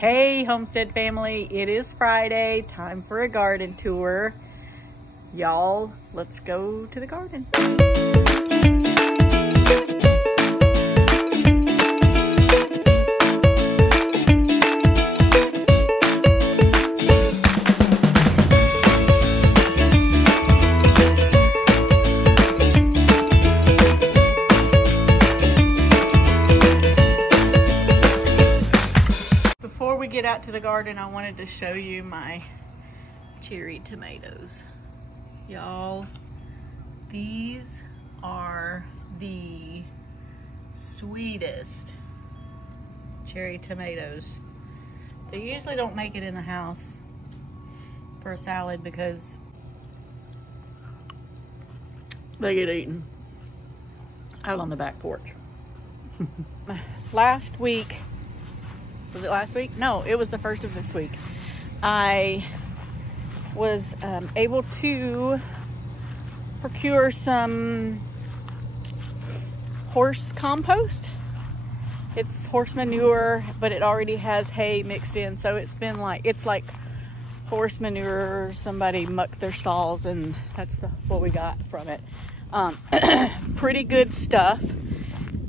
Hey Homestead family, it is Friday, time for a garden tour. Y'all, let's go to the garden. Before we get out to the garden, I wanted to show you my cherry tomatoes. Y'all, these are the sweetest cherry tomatoes. They usually don't make it in the house for a salad because they get eaten out on the back porch. Last week, was it last week? No, it was the first of this week. I was able to procure some horse compost. It's horse manure, but it already has hay mixed in, so it's like horse manure. Somebody mucked their stalls, and that's what we got from it. Pretty good stuff,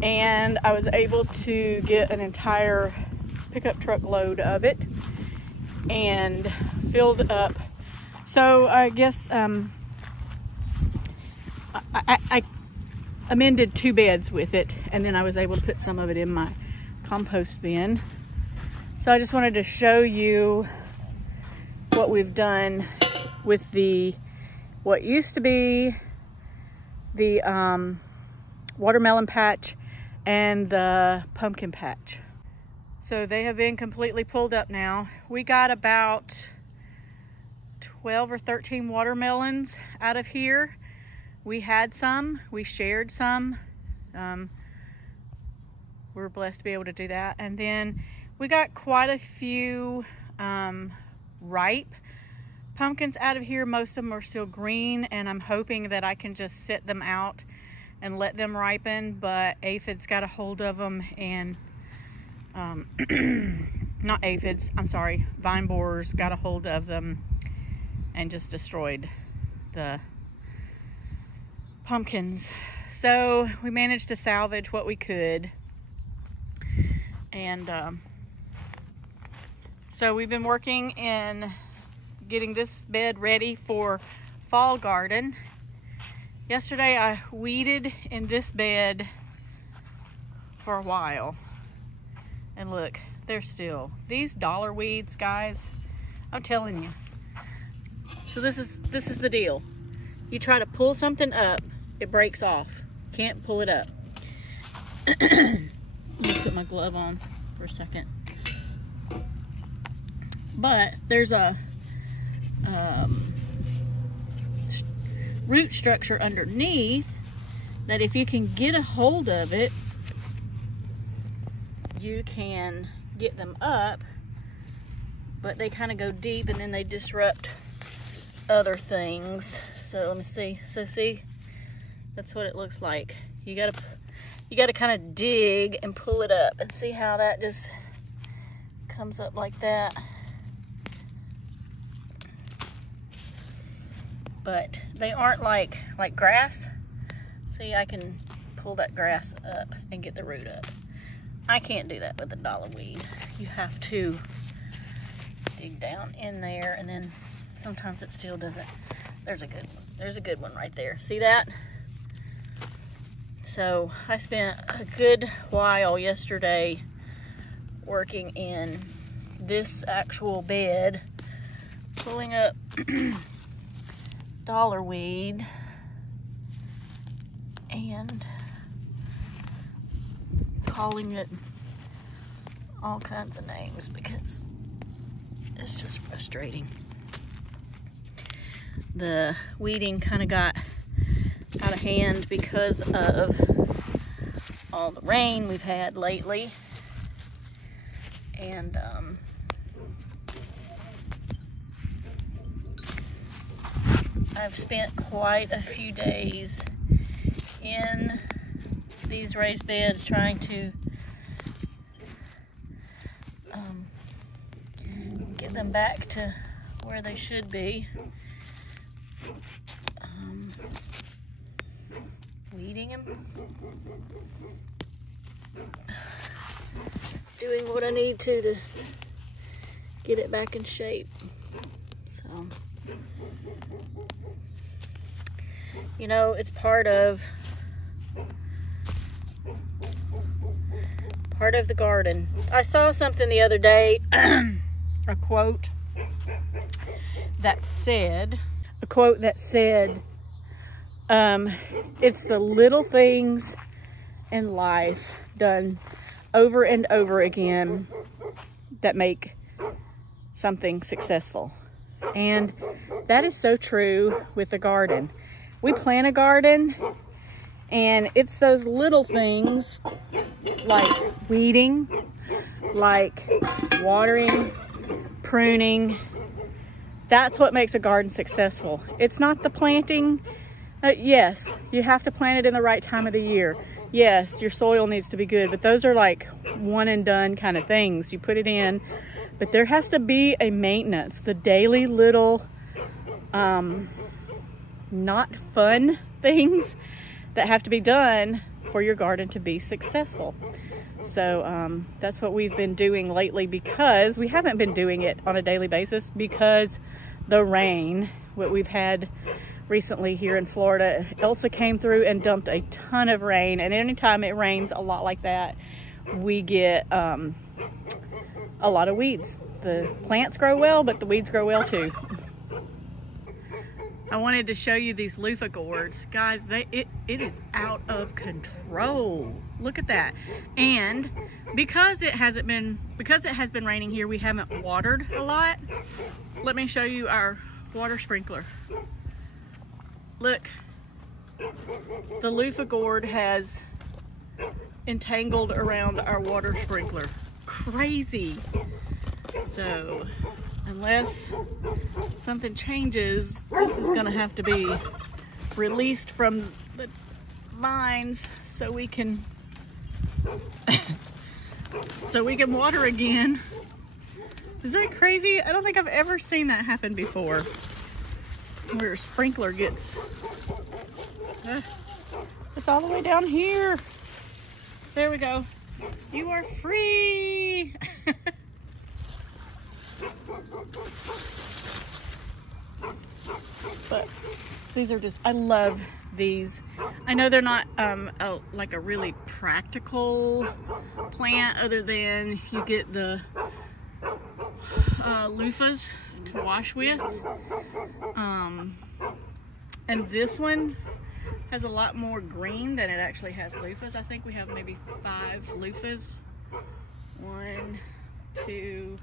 and I was able to get an entire pickup truck load of it and filled up. So I guess I amended 2 beds with it, and then I was able to put some of it in my compost bin. So I just wanted to show you what we've done with what used to be the watermelon patch and the pumpkin patch. So they have been completely pulled up now. We got about 12 or 13 watermelons out of here. We had some, we shared some. We're blessed to be able to do that. And then we got quite a few ripe pumpkins out of here. Most of them are still green, and I'm hoping that I can just sit them out and let them ripen, but aphids got a hold of them, and not aphids, I'm sorry, vine borers got a hold of them and just destroyed the pumpkins. So we managed to salvage what we could, and so we've been working in getting this bed ready for fall garden. Yesterday I weeded in this bed for a while, and look, they're still these dollar weeds, guys. I'm telling you. So this is the deal. You try to pull something up, it breaks off. Can't pull it up. Let me put my glove on for a second. But there's a root structure underneath that if you can get a hold of it, you can get them up, but they kind of go deep and then they disrupt other things. So let me see. So see, that's what it looks like. You gotta kind of dig and pull it up, and see how that just comes up like that. But they aren't like grass. See, I can pull that grass up and get the root up. I can't do that with a dollar weed. You have to dig down in there, and then sometimes it still doesn't. There's a good one. There's a good one right there. See that? So I spent a good while yesterday working in this actual bed, pulling up dollar weed and calling it all kinds of names because it's just frustrating. The weeding kind of got out of hand because of all the rain we've had lately, and I've spent quite a few days in these raised beds trying to get them back to where they should be. Weeding them. Doing what I need to get it back in shape. So, you know, it's part of the garden. I saw something the other day, a quote that said, it's the little things in life done over and over again that make something successful. And that is so true with the garden. We plant a garden, and it's those little things like weeding, like watering, pruning. That's what makes a garden successful. It's not the planting. Yes, you have to plant it in the right time of the year. Yes, your soil needs to be good, but those are like one and done kind of things. You put it in, but there has to be a maintenance, the daily little, not fun things that have to be done for your garden to be successful. So that's what we've been doing lately, because we haven't been doing it on a daily basis because the rain, what we've had recently here in Florida. Elsa came through and dumped a ton of rain, and anytime it rains a lot like that, we get a lot of weeds. The plants grow well, but the weeds grow well too. I wanted to show you these Luffa Gourds. Guys, it is out of control. Look at that. And because it has been raining here, we haven't watered a lot. Let me show you our water sprinkler. Look, the Luffa Gourd has entangled around our water sprinkler. Crazy. So, unless something changes, this is gonna have to be released from the vines so we can water again. Is that crazy? I don't think I've ever seen that happen before, where a sprinkler gets it's all the way down here. There we go. You are free. But these are just, I love these. I know they're not like a really practical plant, other than you get the loofahs to wash with. And this one has a lot more green than it actually has loofahs. I think we have maybe 5 loofahs. 1, 2,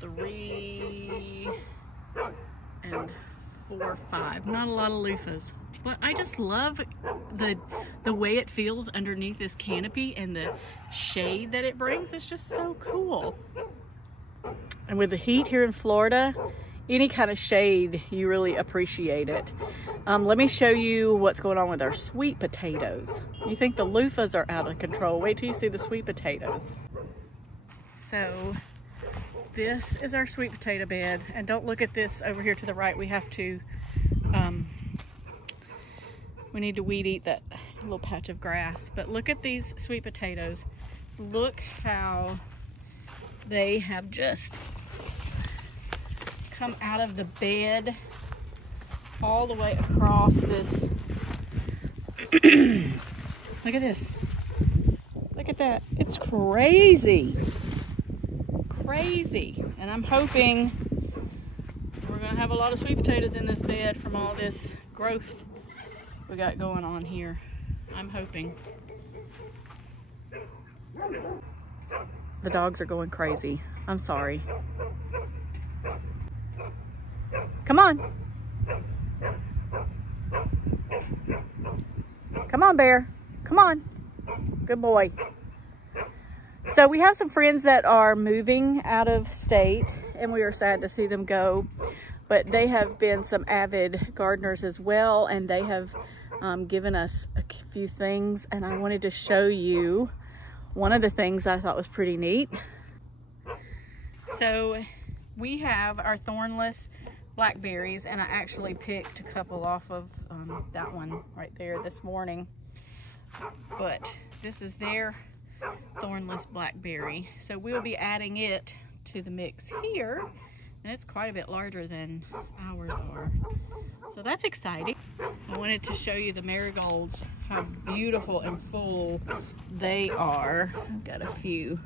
3, and 4, 5. Not a lot of loofahs, but I just love the way it feels underneath this canopy and the shade that it brings. It's just so cool. And with the heat here in Florida, any kind of shade, you really appreciate it. Let me show you what's going on with our sweet potatoes. You think the loofahs are out of control. Wait till you see the sweet potatoes. So this is our sweet potato bed, and don't look at this over here to the right. We have to, we need to weed eat that little patch of grass. But look at these sweet potatoes. Look how they have just come out of the bed all the way across this. Look at this. Look at that. It's crazy. Crazy. And I'm hoping we're gonna have a lot of sweet potatoes in this bed from all this growth we got going on here. I'm hoping. The dogs are going crazy. I'm sorry. Come on. Come on, Bear. Come on. Good boy. So we have some friends that are moving out of state, and we are sad to see them go. But they have been some avid gardeners as well, and they have given us a few things, and I wanted to show you one of the things I thought was pretty neat. So we have our Thornless Blackberries, and I actually picked a couple off of that one right there this morning. But this is their Thornless Blackberry. So we'll be adding it to the mix here, and it's quite a bit larger than ours are. So that's exciting. I wanted to show you the marigolds, how beautiful and full they are. I've got a few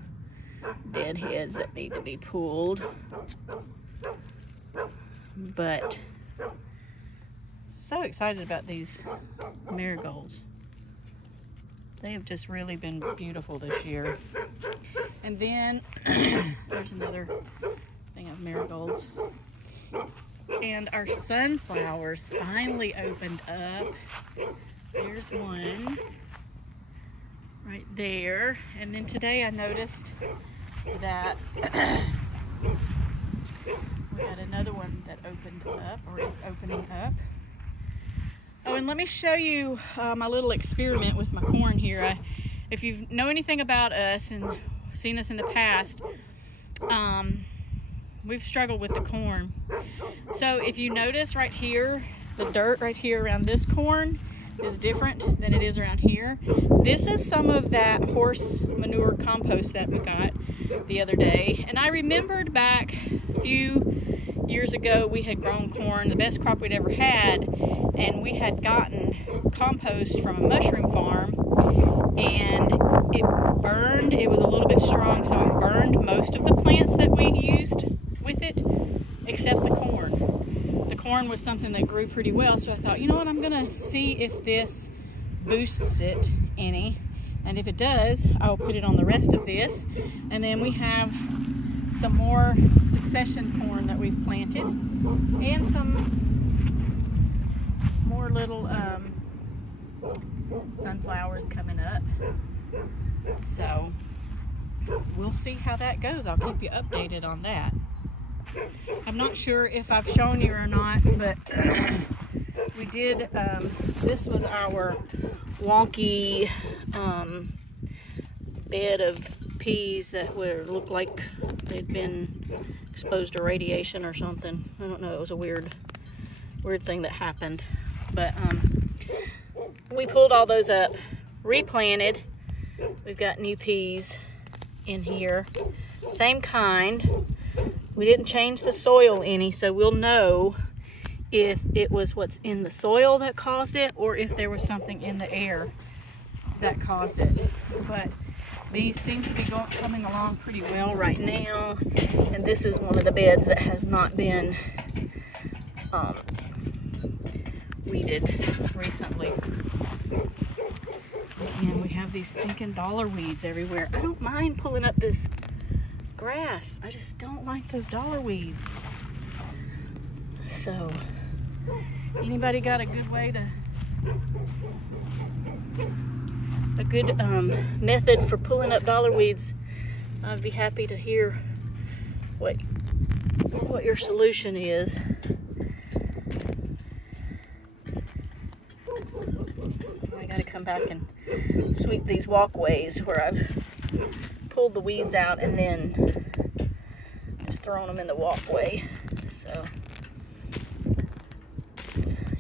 dead heads that need to be pulled, but so excited about these marigolds. They have just really been beautiful this year. And then there's another thing of marigolds. And our sunflowers finally opened up. There's one right there. And then today I noticed that we had another one that opened up, or is opening up. Oh, and let me show you my little experiment with my corn here. If you know anything about us and seen us in the past, we've struggled with the corn. So if you notice right here, the dirt right here around this corn is different than it is around here. This is some of that horse manure compost that we got the other day. And I remembered back a few years ago, we had grown corn, the best crop we'd ever had, and we had gotten compost from a mushroom farm, and it burned. It was a little bit strong, so it burned most of the plants that we used with it, except the corn. The corn was something that grew pretty well, so I thought, you know what, I'm gonna see if this boosts it any, and if it does, I'll put it on the rest of this. And then we have some more succession corn that we've planted, and some more little sunflowers coming up. So we'll see how that goes. I'll keep you updated on that. I'm not sure if I've shown you or not, but we did, this was our wonky bed of peas that looked like they'd been exposed to radiation or something. I don't know, it was a weird thing that happened. But we pulled all those up, replanted. We've got new peas in here, same kind. We didn't change the soil any, so we'll know if it was what's in the soil that caused it, or if there was something in the air that caused it. But these seem to be coming along pretty well right now, and this is one of the beds that has not been weeded recently. And we have these stinking dollar weeds everywhere. I don't mind pulling up this grass. I just don't like those dollar weeds. So, anybody got a good way to, a good method for pulling up dollar weeds? I'd be happy to hear what your solution is. I gotta come back and sweep these walkways where I've pulled the weeds out and then just thrown them in the walkway. So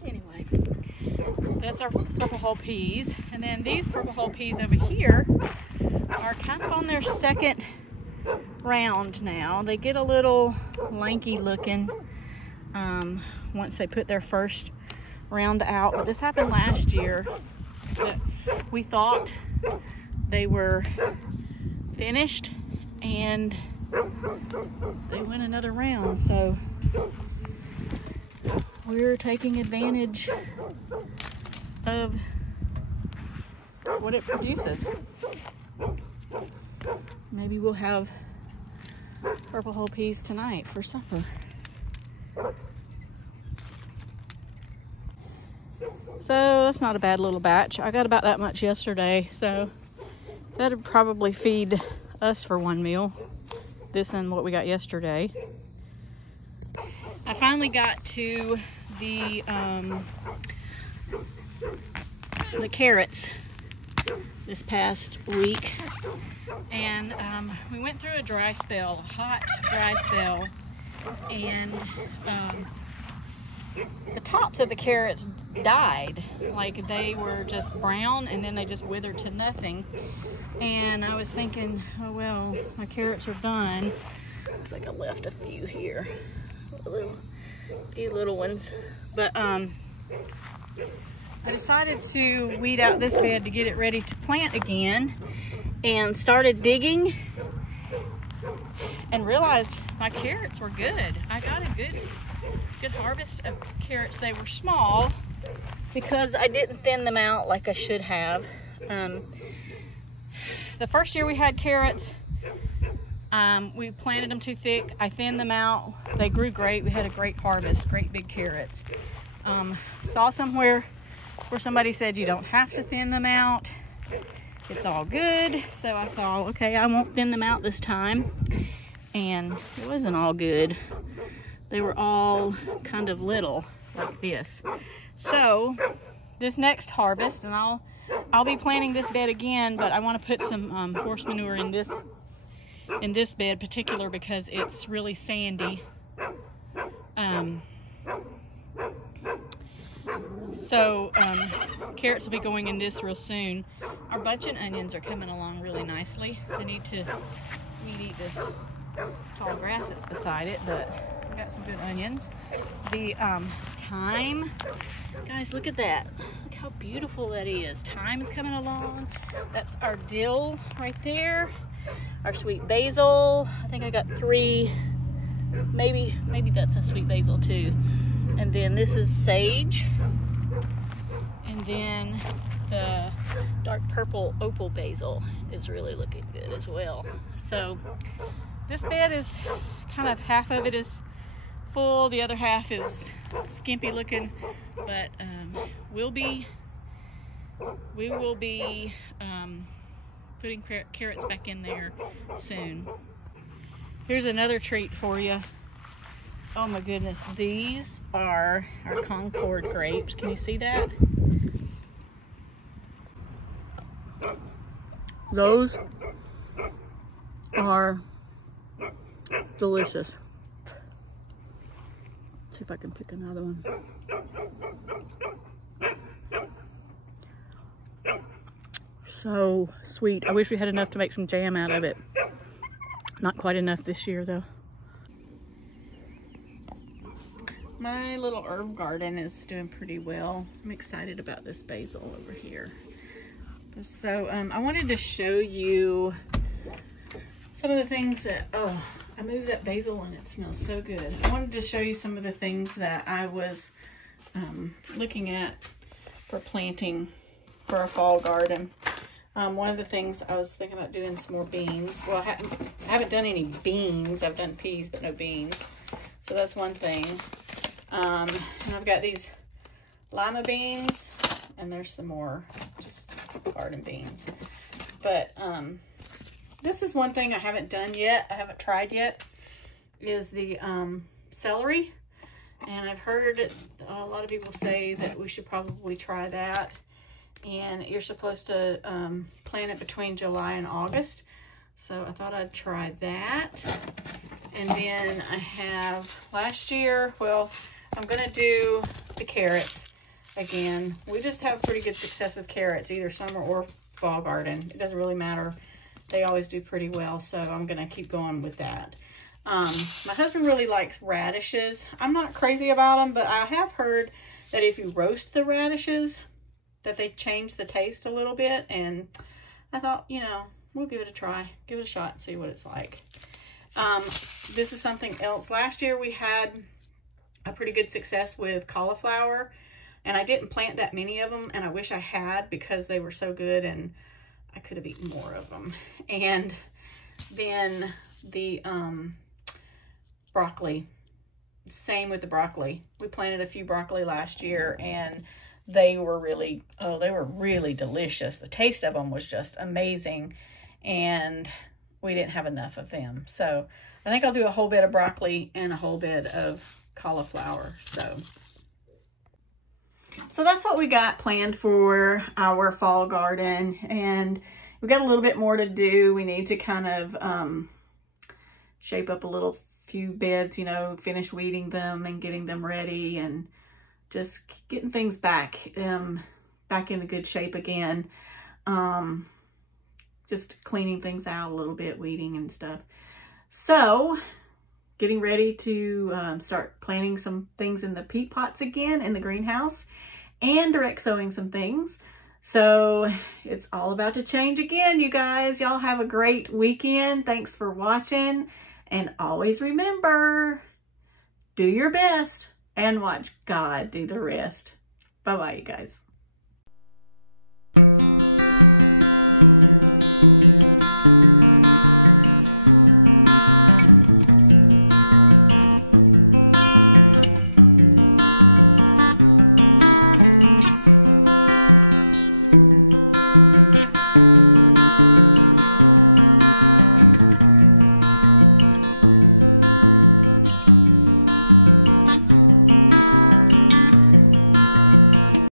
anyway, that's our purple hull peas. And then these purple hull peas over here are kind of on their second round now. They get a little lanky looking once they put their first round out, but this happened last year. But we thought they were finished, and they went another round, so we're taking advantage of what it produces. Maybe we'll have purple hull peas tonight for supper. So that's not a bad little batch. I got about that much yesterday, so that'd probably feed us for one meal. This and what we got yesterday. I finally got to the carrots. this past week, and we went through a dry spell, a hot dry spell, and the tops of the carrots died. Like, they were just brown and then they just withered to nothing. And I was thinking, oh well, my carrots are done. Looks like I left a few here, a few little ones. But I decided to weed out this bed to get it ready to plant again, and started digging and realized my carrots were good. I got a good harvest of carrots. They were small because I didn't thin them out like I should have. The first year we had carrots, we planted them too thick. I thinned them out. They grew great. We had a great harvest, great big carrots. Saw somewhere where somebody said you don't have to thin them out. It's all good. So I thought, okay, I won't thin them out this time. And it wasn't all good. They were all kind of little, like this. So this next harvest, and I'll be planting this bed again, but I want to put some horse manure in this bed particular because it's really sandy. Carrots will be going in this real soon. Our buncheon onions are coming along really nicely. I need to weed eat this tall grass that's beside it, but we got some good onions. The thyme, guys, look at that. Look how beautiful that is. Thyme is coming along. That's our dill right there. Our sweet basil. I think I got 3. Maybe that's a sweet basil too. And then this is sage. And then the dark purple opal basil is really looking good as well. So this bed is kind of, half of it is full, the other half is skimpy looking, but we will be putting carrots back in there soon. Here's another treat for you. Oh my goodness, these are our Concord grapes. Can you see that? Those are delicious. See if I can pick another one. So sweet. I wish we had enough to make some jam out of it. Not quite enough this year though. My little herb garden is doing pretty well. I'm excited about this basil over here. So I wanted to show you some of the things that, oh, I moved that basil and it smells so good. I wanted to show you some of the things that I was looking at for planting for a fall garden. One of the things I was thinking about doing some more beans. Well, I haven't done any beans. I've done peas, but no beans. So that's one thing. And I've got these lima beans, and there's some more just garden beans. But this is one thing I haven't done yet. I haven't tried yet, is the celery. And I've heard a lot of people say that we should probably try that. And you're supposed to plant it between July and August. So I thought I'd try that. And then I have last year, well, I'm gonna do the carrots again. We just have pretty good success with carrots, either summer or fall garden. It doesn't really matter. They always do pretty well, so I'm gonna keep going with that. My husband really likes radishes. I'm not crazy about them, but I have heard that if you roast the radishes, that they change the taste a little bit, and I thought, you know, we'll give it a try, give it a shot and see what it's like. This is something else. Last year we had a pretty good success with cauliflower, and I didn't plant that many of them, and I wish I had because they were so good and I could have eaten more of them. And then the broccoli, same with the broccoli. We planted a few broccoli last year, and they were really, oh, they were really delicious. The taste of them was just amazing, and we didn't have enough of them. So I think I'll do a whole bed of broccoli and a whole bed of cauliflower. So So that's what we got planned for our fall garden, and we got a little bit more to do. We need to kind of shape up a few beds, you know, finish weeding them and getting them ready, and just getting things back into good shape again. Just cleaning things out a little bit, weeding and stuff. So getting ready to start planting some things in the peat pots again in the greenhouse, and direct sowing some things. So it's all about to change again, you guys. Y'all have a great weekend. Thanks for watching. And always remember, do your best and watch God do the rest. Bye-bye, you guys.